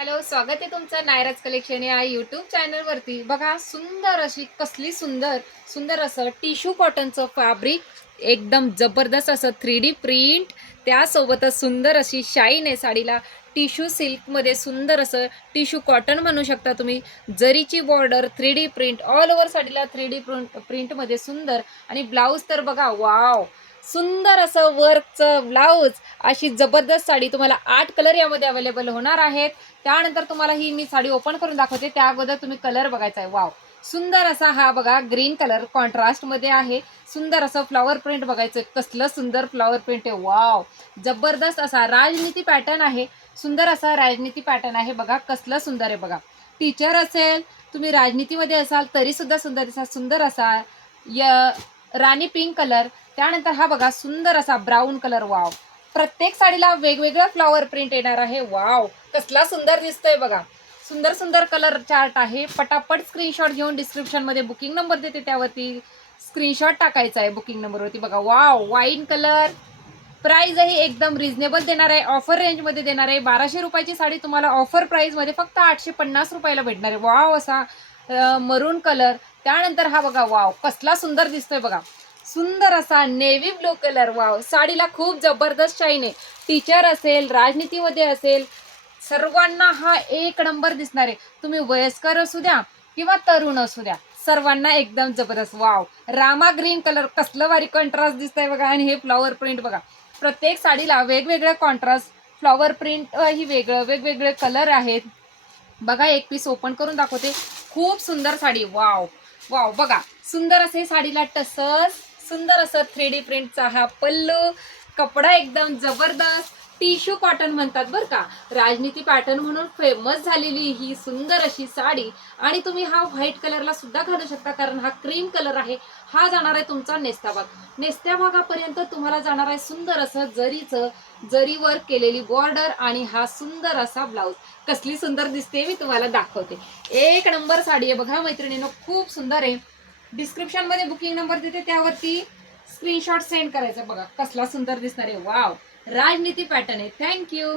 Hello, स्वागत आहे तुमचं नायराज कलेक्शन या यूट्यूब चॅनलवरती. बघा, सुंदर अशी कसली सुंदर सुंदर असं टिश्यू कॉटनचं फॅब्रिक, एकदम जबरदस्त असं 3D प्रिंट, त्यासोबतच सुंदर अशी शाईन आहे साडीला. टिश्यू सिल्कमध्ये सुंदर असं टिश्यू कॉटन म्हणू शकता तुम्ही. जरीची border, 3D print, all over साडीला 3D प्रिंटमध्ये सुंदर. आणि ब्लाऊज तर बघा, वाव, सुंदर असं वर्कचं ब्लाऊज. अशी जबरदस्त साडी तुम्हाला 8 कलर यामध्ये अवेलेबल होणार आहेत. त्यानंतर तुम्हाला ही मी साडी ओपन करून दाखवते, त्या अगोदर तुम्ही कलर बघायचा आहे. वाव, सुंदर असा हा बघा ग्रीन कलर कॉन्ट्रास्ट मध्ये आहे. सुंदर असं फ्लॉवर प्रिंट बघायचं, कसलं सुंदर फ्लॉवर प्रिंट आहे. वाव, जबरदस्त असा राजनीती पॅटर्न आहे. सुंदर असा राजनीती पॅटर्न आहे. बघा कसलं सुंदर आहे. बघा, टीचर असेल, तुम्ही राजनीतीमध्ये असाल तरी सुद्धा सुंदर असा राणी पिंक कलर. त्यानंतर हा बघा सुंदर असा ब्राऊन कलर. वाव, प्रत्येक साडीला वेगवेगळं फ्लॉवर प्रिंट येणार आहे. वाव, कसला सुंदर दिसतोय बघा. सुंदर सुंदर कलर चार्ट आहे. पटापट स्क्रीनशॉट घेऊन डिस्क्रिप्शन मध्ये बुकिंग नंबर देते, त्यावरती स्क्रीनशॉट टाकायचा आहे बुकिंग नंबरवरती. बघा, वाव, वाईन कलर. प्राइस आहे एकदम रिझनेबल देणार आहे, ऑफर रेंज मध्ये देणार आहे. 1200 रुपयाची साडी तुम्हाला ऑफर प्राइस मध्ये फक्त 850 रुपयाला भेटणार आहे. वाव, असा मरून कलर. त्यानंतर हा बघा, वाव, कसला सुंदर दिसतोय बघा. सुंदर असा नेव्ही ब्लू कलर. वाव, साडीला खूप जबरदस्त शाईन आहे. टीचर असेल, राजनीतीमध्ये असेल, सर्वांना हा एक नंबर दिसणार आहे. तुम्ही वयस्कर असू द्या किंवा तरुण असू द्या, सर्वांना एकदम जबरदस्त. वाव, रामा ग्रीन कलर, कसलं भारी कॉन्ट्रास्ट दिसतंय बघा. आणि हे फ्लॉवर प्रिंट बघा, प्रत्येक साडीला वेगवेगळं कॉन्ट्रास्ट फ्लॉवर प्रिंट ही वेगवेगळे कलर आहेत. बघा, एक पीस ओपन करून दाखवते. खूप सुंदर साडी. वाव वाव, बघा, सुंदर असे साडीला टसस, सुंदर असं 3D प्रिंटचा हा पल्लू. कपडा एकदम जबरदस्त, टिश्यू कॉटन म्हणतात बरं का. राजनीती पॅटर्न म्हणून फेमस झालेली ही सुंदर अशी साडी. आणि तुम्ही हा व्हाईट कलरला सुद्धा घालू शकता, कारण हा क्रीम कलर आहे. हा जाणार आहे तुमचा नेस्ता भाग. नेस्त्या भागापर्यंत तुम्हाला जाणार आहे सुंदर असं जरीवर केलेली बॉर्डर. आणि हा सुंदर असा ब्लाऊज. कसली सुंदर दिसते, मी तुम्हाला दाखवते. एक नंबर साडी आहे बघा मैत्रिणींनो, खूप सुंदर आहे. डिस्क्रिप्शन मध्ये बुकिंग नंबर देते, त्यावरती स्क्रीनशॉट सेंड करायचा. बघा कसला सुंदर दिसणार आहे. वाव, राजनीती पॅटर्न आहे. थँक्यू.